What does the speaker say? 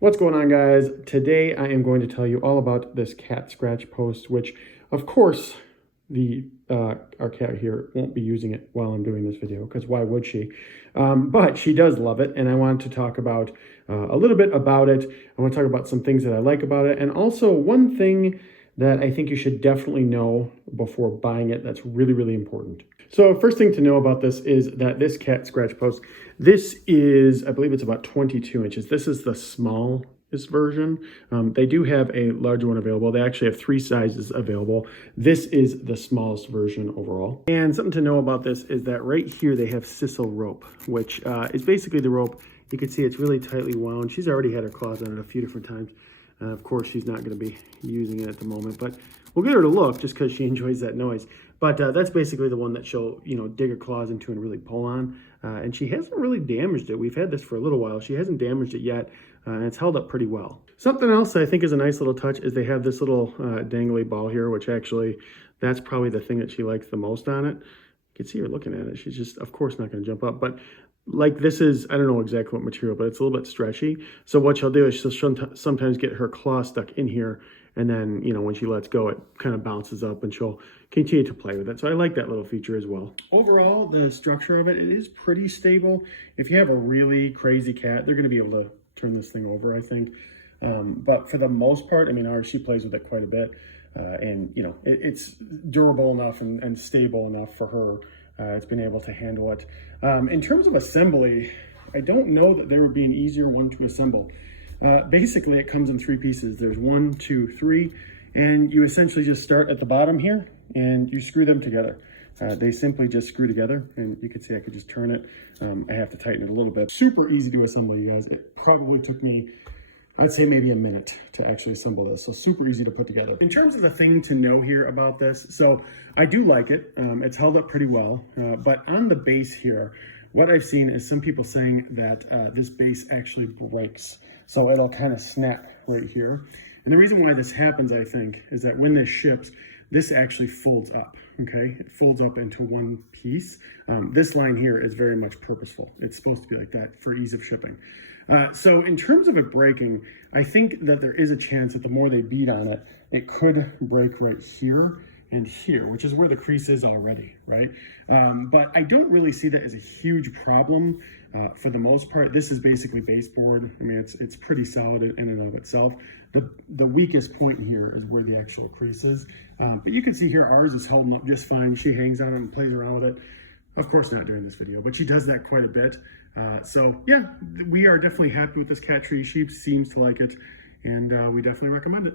What's going on, guys? Today I am going to tell you all about this cat scratch post, which of course our cat here won't be using it while I'm doing this video, because why would she? But she does love it, and I want to talk about a little bit about it. I want to talk about some things that I like about it, and also one thing that I think you should definitely know before buying it that's really, really important. So first thing to know about this is that this cat scratch post, this is, I believe it's about 22 inches. This is the smallest version. They do have a larger one available. They actually have 3 sizes available. This is the smallest version overall. And something to know about this is that right here they have sisal rope, which is basically the rope. You can see it's really tightly wound. She's already had her claws on it a few different times. Of course, she's not going to be using it at the moment, but we'll get her to look just because she enjoys that noise. But that's basically the one that she'll, dig her claws into and really pull on. And she hasn't really damaged it. We've had this for a little while. She hasn't damaged it yet, and it's held up pretty well. Something else I think is a nice little touch is they have this little dangly ball here, which actually, that's probably the thing that she likes the most on it. You can see her looking at it. She's just, of course, not going to jump up. But like this is, I don't know exactly what material, but it's a little bit stretchy. So what she'll do is she'll sometimes get her claw stuck in here, and then, when she lets go, it kind of bounces up and she'll continue to play with it. So I like that little feature as well. Overall, the structure of it is pretty stable. If you have a really crazy cat, they're going to be able to turn this thing over, I think. But for the most part, ours, she plays with it quite a bit. And, it's durable enough and stable enough for her. It's been able to handle it. In terms of assembly, I don't know that there would be an easier one to assemble. Basically, it comes in 3 pieces. There's 1, 2, 3, and you essentially just start at the bottom here and you screw them together. They simply just screw together, and you can see I could just turn it. I have to tighten it a little bit. Super easy to assemble, you guys. It probably took me, I'd say maybe a minute to actually assemble this. So super easy to put together. In terms of the thing to know here about this, so I do like it. It's held up pretty well, but on the base here, what I've seen is some people saying that this base actually breaks. So it'll kind of snap right here. And the reason why this happens, I think, is that when this ships, this actually folds up, okay? It folds up into one piece. This line here is very much purposeful. It's supposed to be like that for ease of shipping. So in terms of it breaking, I think that there is a chance that the more they beat on it, it could break right here and here, which is where the crease is already, right? But I don't really see that as a huge problem for the most part. This is basically baseboard. It's pretty solid in and of itself. The weakest point here is where the actual crease is. But you can see here, ours is holding up just fine. She hangs on it and plays around with it. Of course, not during this video, but she does that quite a bit. So yeah, we are definitely happy with this cat tree. She seems to like it, and we definitely recommend it.